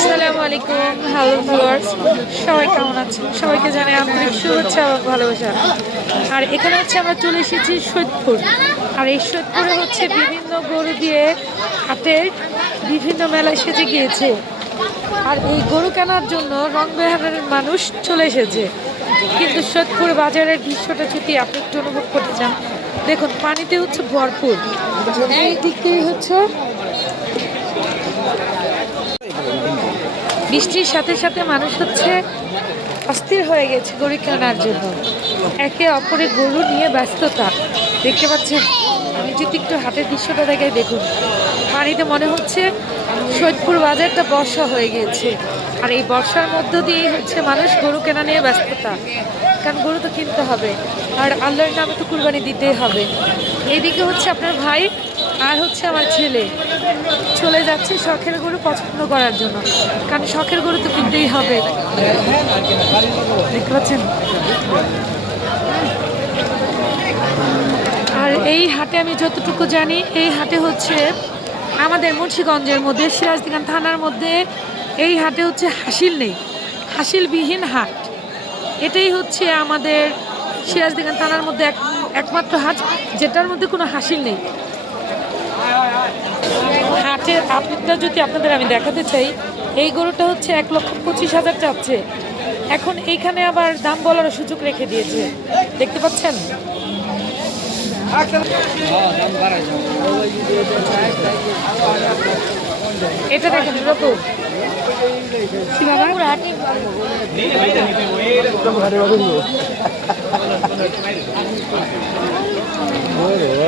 আসসালামু আলাইকুম। Hello viewers সবাই কেমন আছেন? সবাইকে জানাই আন্তরিক শুভেচ্ছা এবং ভালোবাসা। আর এখানে হচ্ছে আমরা চলে এসেছি সৈয়দপুর। আর এই সৈয়দপুরে হচ্ছে বিভিন্ন গরু দিয়ে হাটের বিভিন্ন মেলায় সেজে গিয়েছে। আর এই গরু কেনার জন্য রং বেহারের মানুষ চলে এসেছে। কিন্তু সৈয়দপুর বাজারের দৃশ্যটা যদি আপনি একটু অনুভব করতে চান, দেখুন, পানিতে হচ্ছে ভরপুর। এই দিক থেকে হচ্ছে বৃষ্টির সাথে সাথে মানুষ হচ্ছে অস্থির হয়ে গেছে গরু কেনার জন্য। একে অপরে গরু নিয়ে ব্যস্ততা। দেখতে পাচ্ছেন, আমি যদি একটু হাতের দৃশ্যটা দেখাই, দেখুন। পানিতে মনে হচ্ছে সৈয়দপুর বাজারটা বর্ষা হয়ে গিয়েছে আর এই বর্ষার মধ্য দিয়েই হচ্ছে মানুষ গরু কেনা নিয়ে ব্যস্ততা। কারণ গরু তো কিনতে হবে। আর আল্লাহর নামে তো কুরবানি দিতেই হবে। এইদিকে হচ্ছে আপনার ভাই আর হচ্ছে আমার ছেলে। চলে যাচ্ছে শখের গরু পছন্দ করার জন্য। কারণ শখের গরু তো কিনতেই হবে। দেখতে পাচ্ছেন? আর এই হাটে আমি যতটুকু জানি, এই হাটে হচ্ছে আমাদের মুন্সীগঞ্জের মধ্যে, সিরাজদিগান থানার মধ্যে এই হাটে হচ্ছে হাসিল নেই। হাসিলবিহীন হাট। এটাই হচ্ছে আমাদের সিরাজদিগান থানার মধ্যে এক একমাত্র হাট, যেটার মধ্যে কোনো হাসিল নেই। হাটের আপডেটটা যদি আপনাদের আমি দেখাতে চাই এই গরুটা হচ্ছে এক লক্ষ পঁচিশ হাজার চাচ্ছে। এখন এইখানে আবার দাম বলার সুযোগ রেখে দিয়েছে। দেখতে পাচ্ছেন? এটা দেখেন এটা তো কি বাবা?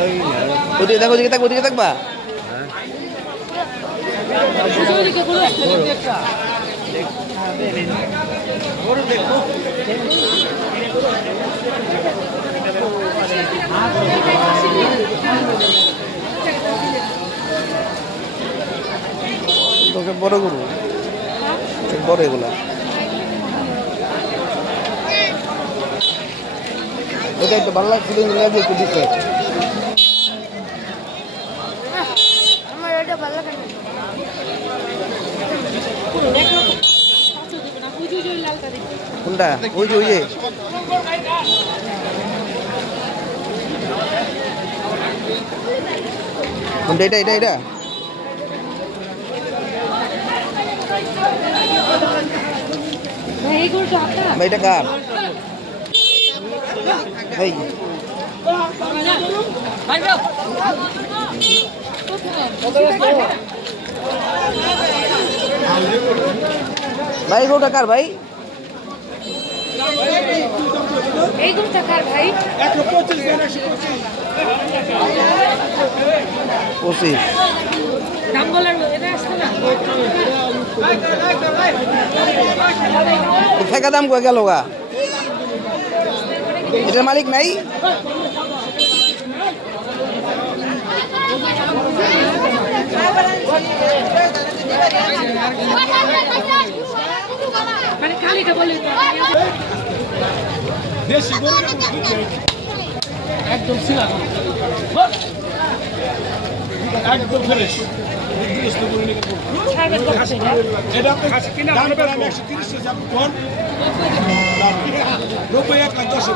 ওদিকে দেখো ওদিকে থাকবা ওদিকে থাকবা? তোকে বড় গরু বড় এগুলা। এটা একটু ভালো লাগছিল লাগে একটু দিতে কোনটা ওই যে ওই যে কোনটা এটা এটা এটা এটা কার ভাই ভাই গরুটা কার ভাই? এই গরুটা কার ভাই? পঁচিশ। দাম বলার এটা আসছে না? ফেকা দাম কয়ে গেল গা? এটার মালিক নাই মানে খালিটা বলে দেশি গরু একদম সিলা একদম ফ্রেশ? এটা আপনি দাম পেলাম একশো তিরিশ যাব কোন রূপায় এক দশ